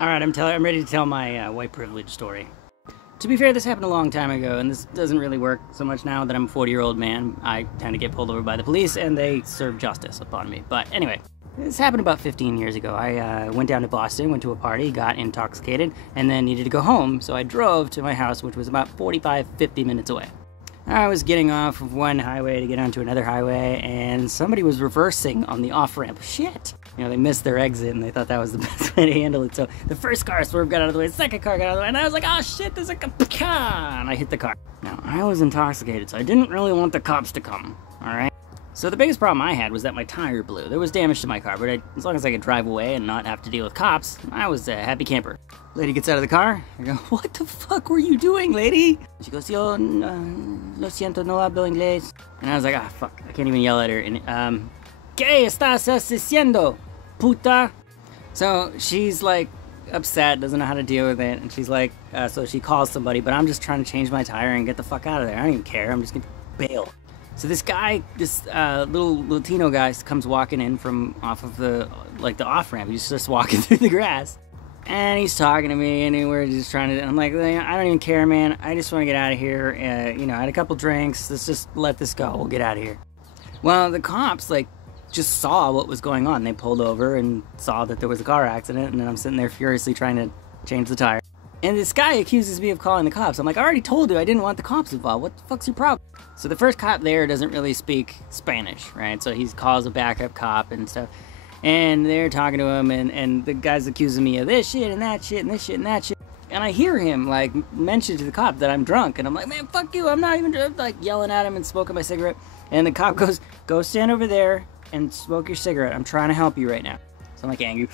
Alright, I'm ready to tell my white privilege story. To be fair, this happened a long time ago, and this doesn't really work so much now that I'm a 40-year-old man. I tend to get pulled over by the police, and they serve justice upon me. But anyway, this happened about 15 years ago. I went down to Boston, went to a party, got intoxicated, and then needed to go home, so I drove to my house, which was about 45-50 minutes away. I was getting off of one highway to get onto another highway, and somebody was reversing on the off-ramp. Shit! You know, they missed their exit, and they thought that was the best way to handle it. So the first car swerved, got out of the way, the second car got out of the way, and I was like, oh shit, there's like a pecan! And I hit the car. Now, I was intoxicated, so I didn't really want the cops to come, alright? So the biggest problem I had was that my tire blew. There was damage to my car, but as long as I could drive away and not have to deal with cops, I was a happy camper. Lady gets out of the car. I go, what the fuck were you doing, lady? She goes, yo, lo siento, no hablo inglés. And I was like, ah, fuck, I can't even yell at her. And, ¿Qué estás haciendo, puta? So she's like upset, doesn't know how to deal with it, and she's like, so she calls somebody, but I'm just trying to change my tire and get the fuck out of there. I don't even care, I'm just gonna bail. So this guy, this little Latino guy comes walking in from off of the off-ramp. He's just walking through the grass. And he's talking to me, and we're just trying to, I'm like, I don't even care, man. I just want to get out of here. You know, I had a couple drinks. Let's just let this go. We'll get out of here. Well, the cops, like, just saw what was going on. They pulled over and saw that there was a car accident, and then I'm sitting there furiously trying to change the tire. And this guy accuses me of calling the cops. I'm like, I already told you I didn't want the cops involved. What the fuck's your problem? So the first cop there doesn't really speak Spanish, right? So he calls a backup cop and stuff. And they're talking to him, and the guy's accusing me of this shit and that shit and this shit and that shit. And I hear him, like, mention to the cop that I'm drunk. And I'm like, man, fuck you, I'm not even drunk. Like, yelling at him and smoking my cigarette. And the cop goes, go stand over there and smoke your cigarette. I'm trying to help you right now. So I'm like angry.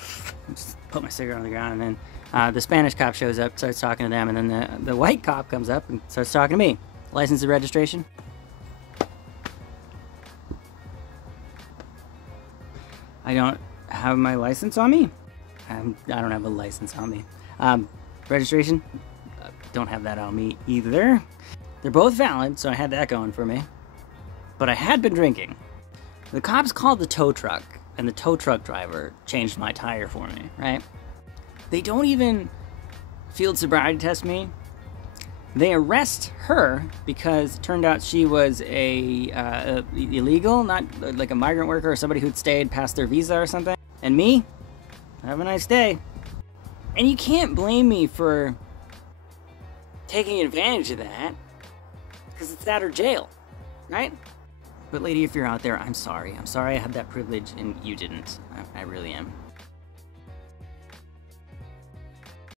I just put my cigarette on the ground, and then the Spanish cop shows up, starts talking to them, and then the white cop comes up and starts talking to me. License and registration? I don't have my license on me? I don't have a license on me. Registration? Don't have that on me either. They're both valid, so I had that going for me. But I had been drinking. The cops called the tow truck, and the tow truck driver changed my tire for me, right? They don't even field sobriety test me. They arrest her because it turned out she was a illegal, not like a migrant worker or somebody who'd stayed past their visa or something. And me, have a nice day. And you can't blame me for taking advantage of that, because it's that or jail, right? But lady, if you're out there, I'm sorry. I'm sorry I had that privilege and you didn't. I really am.